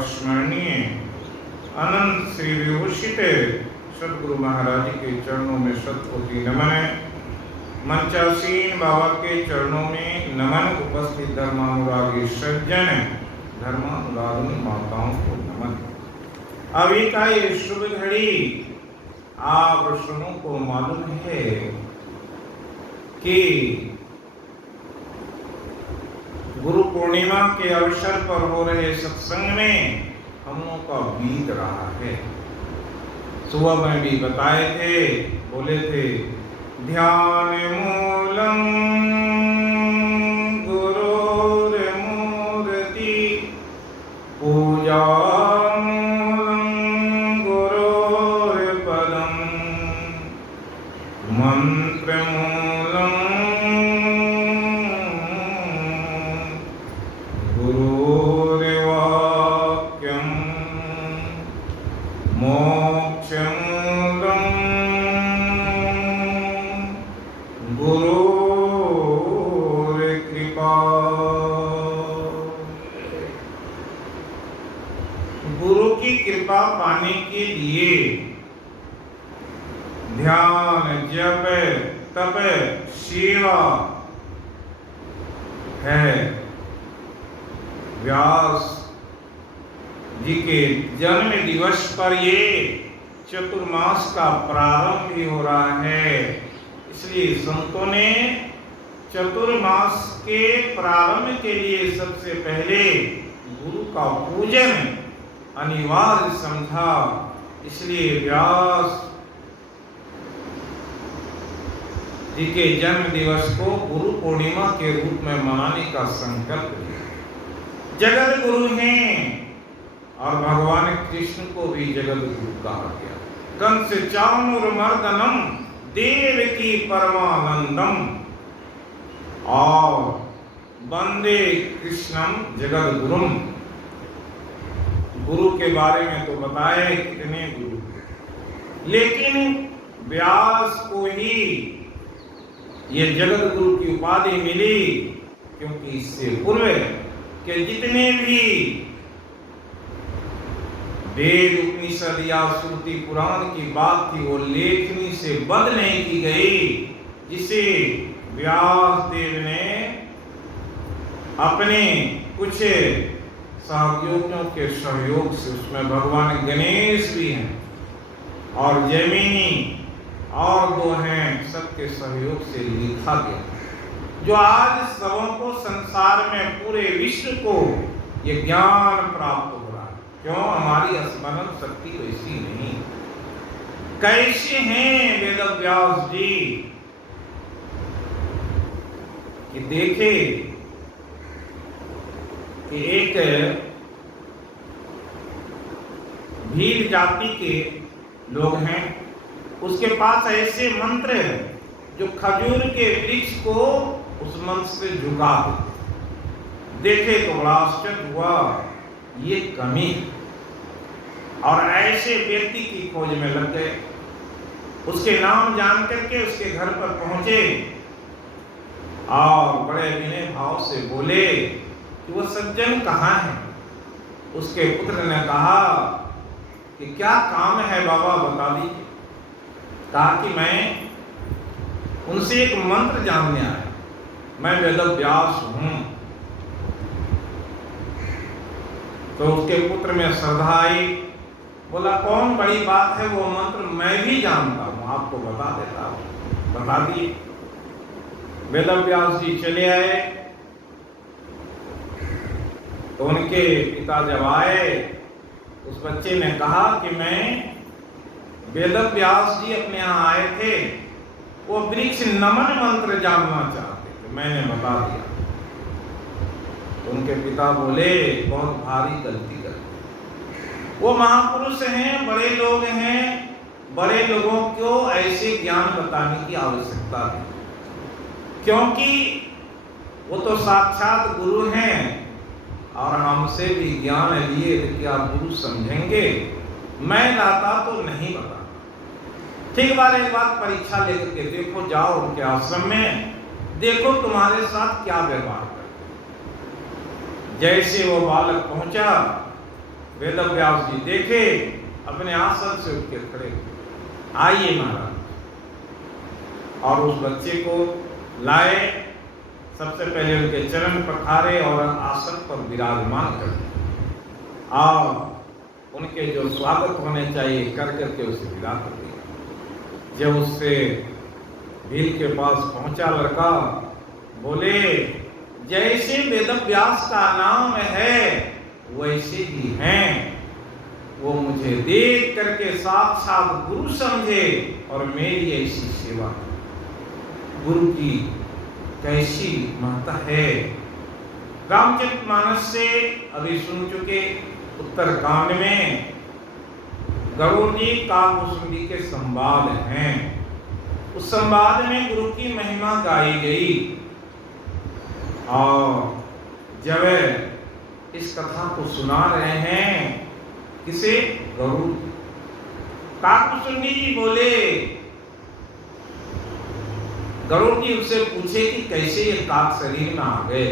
स्मरणीय अनंत श्री विभूषित सदगुरु महाराज के चरणों में शतकोटि नमन। मंचासीन बाबा के चरणों में नमन। उपस्थित धर्मानुरागी सज्जन धर्मानुरागी माताओं को नमन। अभी का ये शुभ घड़ी आप सुनों को मालूम है कि गुरु पूर्णिमा के अवसर पर हो रहे सत्संग में हम लोगों का बीत रहा है। सुबह में भी बताए थे, बोले थे, ध्यान मूलम गुरुर्मूर्ति पूजा मूलम गुरुर्पदम मंत्र मूलम गुरुर्वाक्यम मोक्षमूलम गुरुर्कृपा। गुरु की कृपा पाने के लिए ध्यान, जप, तप, सेवा है। व्यास जी के जन्म दिवस पर ये चतुर्मास का प्रारंभ भी हो रहा है। इसलिए संतों ने चतुर्मास के प्रारंभ के लिए सबसे पहले गुरु का पूजन अनिवार्य समझा। इसलिए व्यास जी के जन्म दिवस को गुरु पूर्णिमा के रूप में मनाने का संकल्प लिया। जगत गुरु हैं और भगवान कृष्ण को भी जगत गुरु कहा गया। कंस चाणूरमर्दनम देवकी परमानंदम और वंदे कृष्णम जगत गुरुम। गुरु के बारे में तो बताए कितने गुरु, लेकिन व्यास को ही ये जगत गुरु की उपाधि मिली, क्योंकि इससे पूर्व के जितने भी वेद, उपनिषद या श्रुति पुराण की बात थी वो लेखनी से बंद नहीं की गई, जिसे व्यास देव ने अपने कुछ सहयोगियों के सहयोग से, उसमें भगवान गणेश भी हैं और जैमिनी और दो हैं, सबके सहयोग से लिखा गया, जो आज सबों को संसार में पूरे विश्व को ये ज्ञान प्राप्त हो रहा है। क्यों? हमारी स्मरण शक्ति वैसी नहीं। कैसे हैं वेदव्यास जी कि देखे कि एक भील जाति के लोग हैं, उसके पास ऐसे मंत्र है जो खजूर के वृक्ष को उस मंत्र से झुका देखे तो बड़ा आश्चर्य हुआ, ये कमी। और ऐसे व्यक्ति की खोज में लग गए। उसके नाम जान करके उसके घर पर पहुंचे और बड़े विनय भाव से बोले कि वो सज्जन कहाँ है। उसके पुत्र ने कहा कि क्या काम है बाबा, बता दीजिए। कहा कि मैं उनसे एक मंत्र जानने आया, मैं वेदव्यास हूं। तो उसके पुत्र में श्रद्धा आई, बोला कौन बड़ी बात है, वो मंत्र मैं भी जानता हूं, आपको बता देता हूं। बता दिए। वेदव्यास जी चले आए तो उनके पिता जब आए, उस बच्चे ने कहा कि मैं वेदव्यास जी अपने यहाँ आए थे, वो वृक्ष नमन मंत्र जानना चाहते थे, मैंने बता दिया। तो उनके पिता बोले बहुत भारी गलती कर, वो महापुरुष हैं, बड़े लोग हैं, बड़े लोगों को ऐसे ज्ञान बताने की आवश्यकता है, क्योंकि वो तो साक्षात गुरु हैं और हमसे भी ज्ञान लिए तो क्या गुरु समझेंगे। मैं रहता तो नहीं बता। ठीक बार एक बात परीक्षा लेकर के देखो, जाओ उनके आश्रम में, देखो तुम्हारे साथ क्या व्यवहार करते। जैसे वो बालक पहुंचा, वेदव्यास जी देखे, अपने आसन से उठ के खड़े, आइए महाराज, और उस बच्चे को लाए। सबसे पहले उनके चरण पखारे और आसन पर विराजमान कर दिया, और उनके जो स्वागत होने चाहिए कर करके उसे विदा कर दिया। जब उससे भील के पास पहुंचा लड़का, बोले जैसे वेदव्यास का नाम है वैसे ही हैं, वो मुझे देख करके साक्षात गुरु समझे और मेरी ऐसी सेवा। गुरु की कैसी महत्ता है। रामचरितमानस से अभी सुन चुके उत्तर कांड में गरुड़ जी काकभूषुंडी के संवाद हैं। उस संवाद में गुरु की महिमा गाई गई, और जब इस कथा को सुना रहे हैं किसे? गरुड़। काकभूषुंडी जी बोले, गरुड़ जी उससे पूछे कि कैसे ये काक शरीर में आ गए।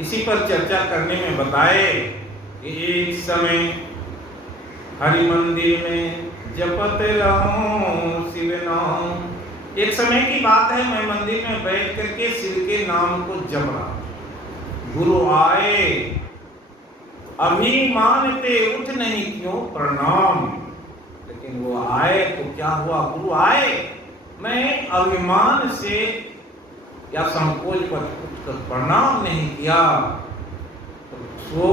इसी पर चर्चा करने में बताए कि एक समय हरि मंदिर में जपत रहूं शिव नाम। एक समय की बात है, मैं मंदिर में बैठ करके शिव के नाम को जप रहा। गुरु आए, अभिमान पे उठ नहीं क्यों प्रणाम। लेकिन वो आए तो क्या हुआ? गुरु आए, मैं अभिमान से या संकोच पर उठकर प्रणाम नहीं किया। तो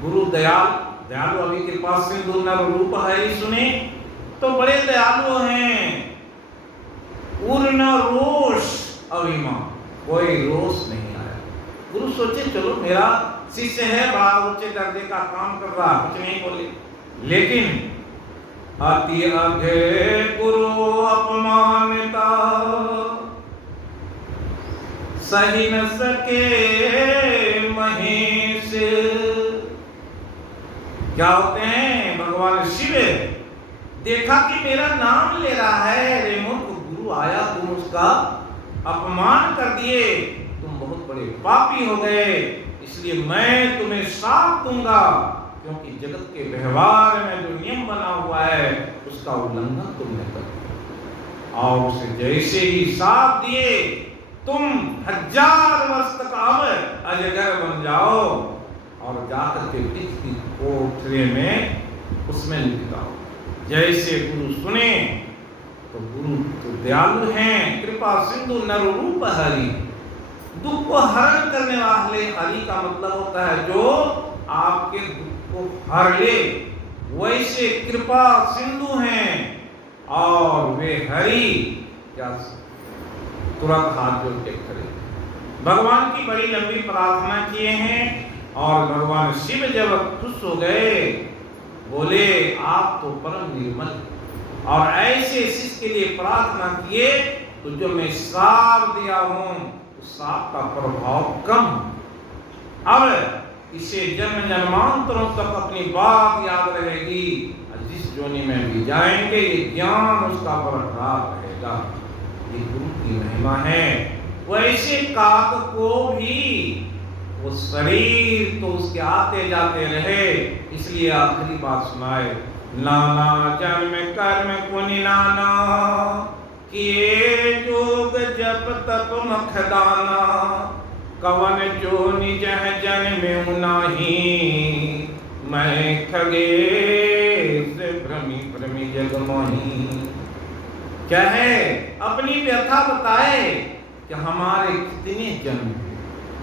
गुरु दयालु अभी कृपा सिंधु नर रूप है सुने तो बड़े दयालु हैं। पूर्ण रोष अभिमान, कोई रोष नहीं आया। गुरु सोचे चलो मेरा शिष्य है, बड़ा ऊंचे दर्जे का काम कर रहा, कुछ नहीं बोले। लेकिन अति अघे गुरु अपमानता सही न सके महेश। क्या होते हैं? भगवान शिव देखा कि मेरा नाम ले रहा है, रे मूर्ख गुरु आया, तुम उसका अपमान कर दिए, तुम बहुत बड़े पापी हो गए, इसलिए मैं तुम्हें श्राप दूंगा, क्योंकि जगत के व्यवहार में जो नियम बना हुआ है उसका उल्लंघन तुमने कर दिया। और उसे जैसे ही श्राप दिए, तुम 1000 वर्ष तक अब अजगर बन जाओ और जाकर के पृथ्वी कोठरे में उसमें लिख दो। जैसे गुरु सुने तो गुरु तो दयालु हैं, कृपा सिंधु नर रूप हरि। दुख को हरण करने वाले हरि का मतलब होता है जो आपके दुख को हर ले। वैसे कृपा सिंधु हैं और वे हरि क्या तुरंत हाथ जोड़ के खड़े भगवान की बड़ी लंबी प्रार्थना किए हैं। और भगवान शिव जब खुश हो गए, बोले आप तो परम निर्मल, और ऐसे शिष्य के लिए प्रार्थना किए तो जो मैं श्राप दिया हूं उस श्राप का प्रभाव कम। अब इसे जन्म जन्मांतरों तक अपनी बात याद रहेगी, जिस जोनी में भी जाएंगे ये ज्ञान उसका बरकरार रहेगा। ये गुरु की महिमा है। वैसे काक को भी वो शरीर तो उसके आते जाते रहे, इसलिए आखिरी बात सुनाए, नाना जन्म कर्म पुनि नाना, किए जोग जप तप मखदाना, कवन जो निज जन्म नाही, मैं खगेश भ्रमी भ्रमी जग मोही। क्या है? अपनी व्यथा बताए कि हमारे कितने जन्म,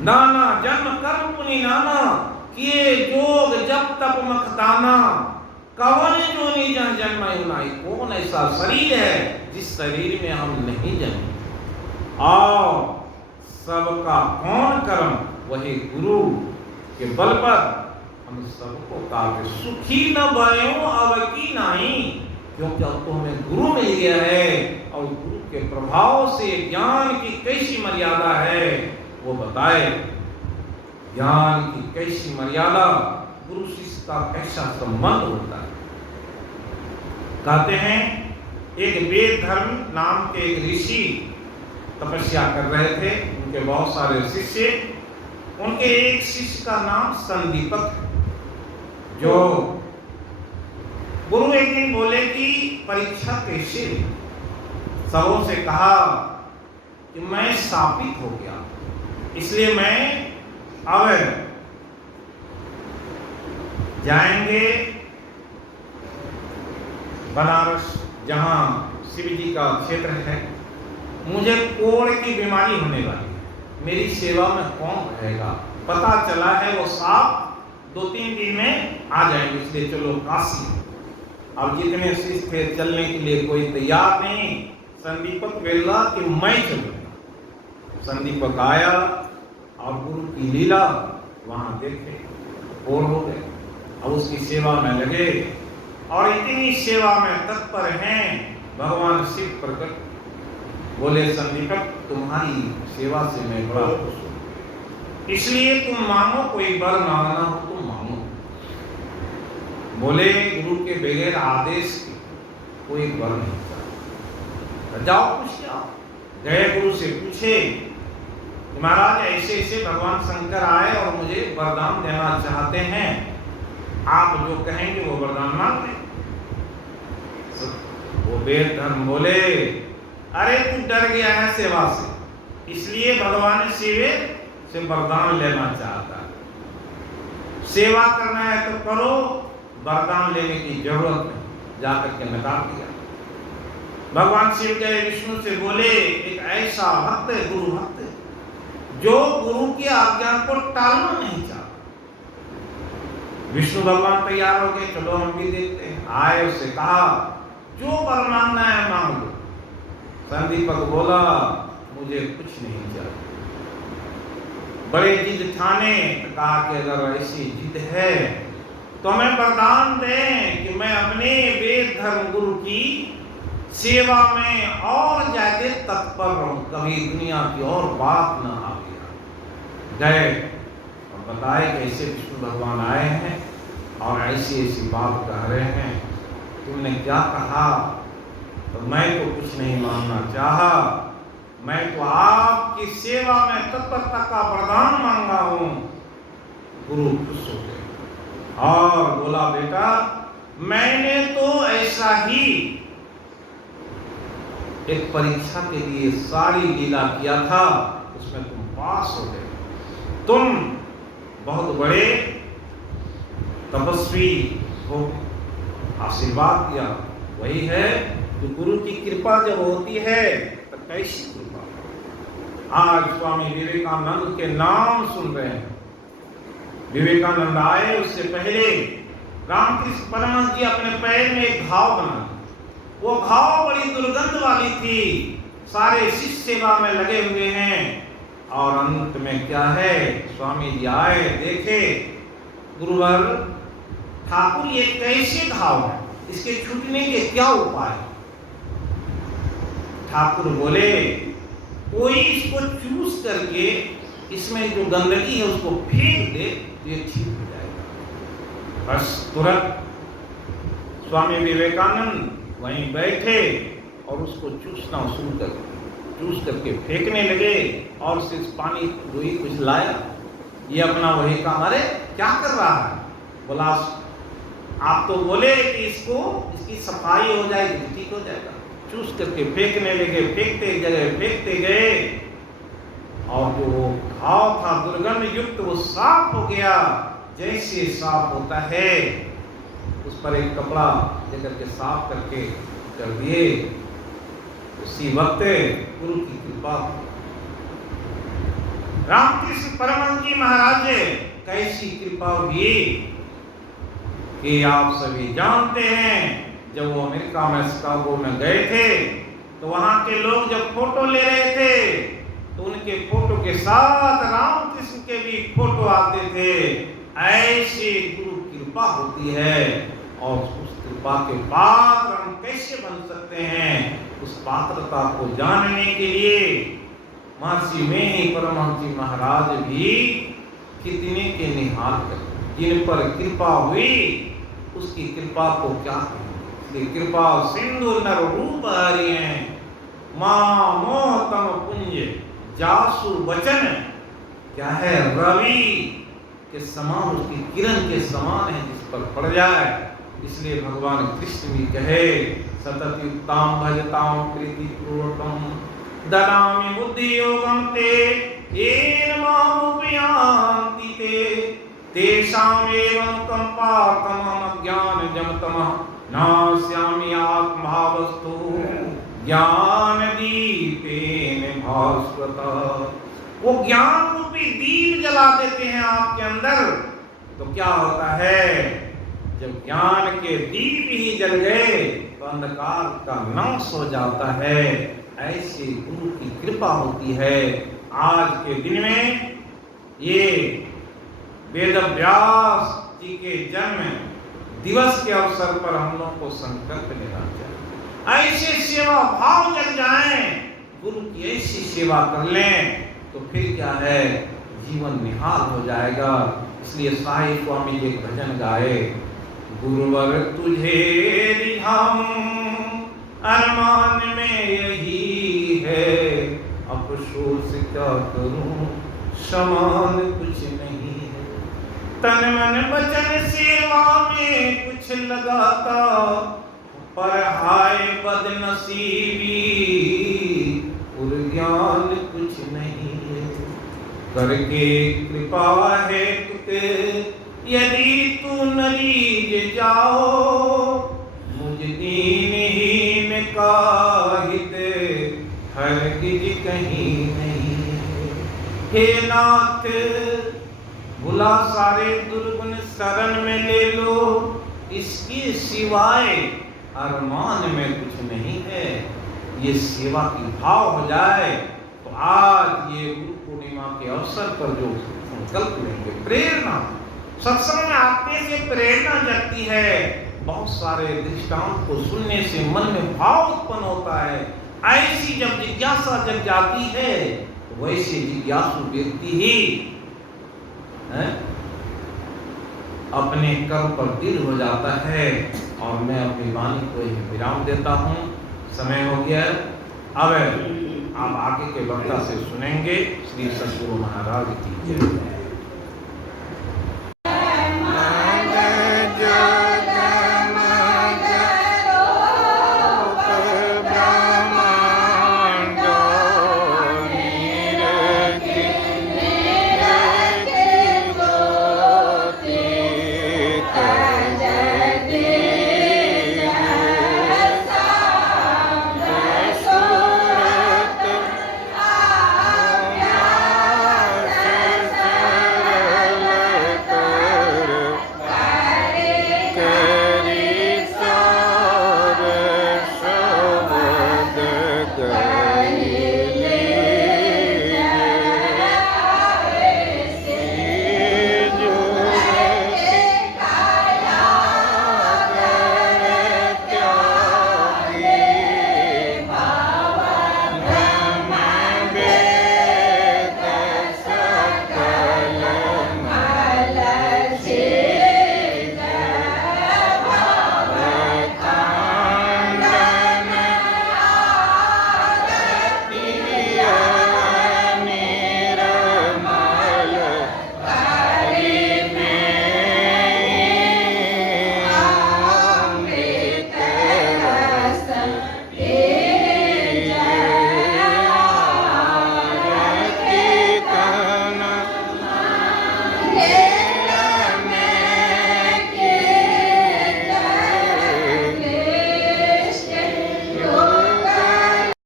नाना जन्म कर्म पुनि नाना, किए जोग जप तप मखदाना, कवन जो निज जन्म नाही। कौन ऐसा शरीर है जिस शरीर में हम नहीं जन्मे, और सबका कौन कर्म वही गुरु के बल पर हम सबको काफी सुखी न भयो अब की नहीं, क्योंकि अब तो हमें गुरु मिल गया है। और गुरु के प्रभाव से ज्ञान की कैसी मर्यादा है वो बताए। ज्ञान की कैसी मर्यादा, गुरु शिष्य का कैसा संबंध होता है। कहते हैं एक वेद धर्म नाम के एक ऋषि तपस्या कर रहे थे, उनके बहुत सारे शिष्य। उनके एक शिष्य का नाम संदीपक। जो गुरु एक दिन बोले कि परीक्षा कैसे, सबों से कहा कि मैं शापित हो गया, इसलिए मैं अब जाएंगे बनारस जहां शिव जी का क्षेत्र है, मुझे कोढ़ की बीमारी होने वाली है, मेरी सेवा में कौन रहेगा। पता चला है वो सांप 2-3 दिन में आ जाएंगे, इसलिए चलो काशी। अब जितने शिष्य थे चलने के लिए कोई तैयार नहीं, संदीपक बोला कि मैं चलूंगा। संदीपक आया और गुरु की लीला वहां देखे, और हो गए। अब उसकी सेवा में लगे और इतनी सेवा में तत्पर हैं, भगवान शिव प्रकट बोले संदीपक तुम्हारी सेवा से मैं बड़ा खुश हूं, इसलिए तुम मांगो, कोई वर मांगना हो तो मांगो। बोले गुरु के बगैर आदेश के कोई वर नहीं चाहता, जाओ पूछ जाओ। गए गुरु से पूछे महाराज ऐसे ऐसे भगवान शंकर आए और मुझे वरदान देना चाहते हैं, आप जो कहेंगे वो वरदान मांग लें। वो वेद धर्म बोले अरे तू डर गया है सेवा से, इसलिए भगवान शिव से वरदान लेना चाहता है। सेवा करना है तो करो, वरदान लेने की जरूरत नहीं, जाकर के नकार दिया। भगवान शिव गए विष्णु से बोले एक ऐसा भक्त है, गुरु भक्त है, जो गुरु की आज्ञा को टालना नहीं चाहता। विष्णु भगवान तैयार हो गए, चलो हम भी देखते हैं। आए उससे कहा जो वर मांगना है मांग लो। संदीपक बोला मुझे कुछ नहीं चाहिए। बड़े जिद ठाने तो कहा कि अगर ऐसी जिद है तो हमें वरदान दें कि मैं अपने वेद धर्म गुरु की सेवा में और ज्यादा तत्पर रहूं, कभी दुनिया की और बात न आ गए। और बताए कैसे विष्णु भगवान आए हैं और ऐसी ऐसी बात कह रहे हैं, तुमने क्या कहा। तो मैं तो कुछ नहीं मांगना चाहा, मैं तो आपकी सेवा में तत्परता का वरदान मांगा हूं। गुरु खुश हो गए और बोला बेटा मैंने तो ऐसा ही एक परीक्षा के लिए सारी लीला किया था, उसमें तुम पास हो गए, तुम बहुत बड़े तपस्वी हो, आशीर्वाद दिया। वही है तो गुरु की कृपा जब होती है तो कैसी कृपा। आज स्वामी विवेकानंद के नाम सुन रहे हैं। विवेकानंद आए उससे पहले रामकृष्ण परमहंस जी अपने पैर में एक घाव बना, वो घाव बड़ी दुर्गंध वाली थी। सारे शिष्य सेवा में लगे हुए हैं और अंत में क्या है, स्वामी जी आए देखे गुरुवर ठाकुर ये कैसे घाव है, इसके छूटने के क्या उपाय। ठाकुर बोले कोई इसको चूस करके इसमें जो गंदगी है उसको फेंक दे तो ये ठीक हो जाएगा। बस तुरंत स्वामी विवेकानंद वहीं बैठे और उसको चूसना शुरू कर, चूस करके फेंकने लगे और सिर्फ पानी कोई कुछ लाया। ये अपना वही काम, अरे क्या कर रहा है। बोला आप तो बोले कि इसको इसकी सफाई हो जाएगी, ठीक हो जाएगा। चूस करके फेंकने लगे, फेंकते जगह फेंकते गए और जो वो घाव था दुर्गंध युक्त वो साफ हो गया। जैसे साफ होता है उस पर एक कपड़ा लेकर के साफ करके कर दिए, उसी वक्त गुरु की कृपा। रामकृष्ण परमहंस जी महाराज कैसी कृपा हुई कि आप सभी जानते हैं। जब वो अमेरिका में शिकागो में गए थे तो वहां के लोग जब फोटो ले रहे थे तो उनके फोटो के साथ रामकृष्ण के भी फोटो आते थे। ऐसी गुरु कृपा होती है और उस कृपा के पात्र हम कैसे बन सकते हैं, उस पात्रता को जानने के लिए महर्षि में ही परमहंस जी महाराज भी कितने के निहाल कर, जिन पर कृपा हुई उसकी कृपा को क्या कहें। कृपा सिंधु नर रूप हरिये मां मोहतम पुंज जासु वचन क्या है रवि के समान, उसकी किरण के समान है, जिस पर पड़ जाए। इसलिए भगवान कृष्ण भी कहे सतत युक्ताम भजताम प्रीति पूर्वकम ददामि बुद्धि योगम ते येन मामुपयान्ति ते तेषामेवं तं पार्थमहम् अज्ञानजमतमः नास्यामि आत्मभावस्थो ज्ञानदीपेन भास्वतः। वो ज्ञान रूपी दीप जला देते हैं आपके अंदर, तो क्या होता है, जब ज्ञान के दीप ही जल गए तो अंधकार का नाश हो जाता है। ऐसी गुरु की कृपा होती है। आज के दिन में ये वेद व्यास जी के जन्म दिवस के अवसर पर हम लोग को संकल्प लेना चाहिए। ऐसे सेवा भाव जग जाए, गुरु की ऐसी सेवा कर लें तो फिर क्या है, जीवन निहाल हो जाएगा। इसलिए साईं स्वामी जी एक भजन गाए, गुरुवर तुझे रिझाऊं अरमान में यही है, अफसोस क्या करूं समान कुछ नहीं है। तन मन वचन सेवा में कुछ लगाता, पर हाय बदनसीबी और ज्ञान कुछ नहीं है। करके कृपा है तुके यदि तू नरीज जाओ, मुझ दीनहीन काहित हरगिज कहीं नहीं। हे नाथ भुला सारे दुर्गुण शरण में ले लो, इसके सिवाय अरमान में कुछ नहीं है। ये सेवा की भाव हो जाए तो आज ये गुरु पूर्णिमा के अवसर पर जो संकल्प लेंगे, प्रेरणा सत्संग में आने से प्रेरणा जगती है। बहुत सारे दृष्टांत को सुनने से मन में भाव उत्पन्न होता है। ऐसी जब जिज्ञासा जग जाती है तो वैसे जिज्ञासु व्यक्ति ही अपने कर्म पर दृढ़ हो जाता है। और मैं अपनी वाणी को यही विराम देता हूँ, समय हो गया। अब आप आगे के वक्ता से सुनेंगे। श्री सद्गुरु महाराज की जय।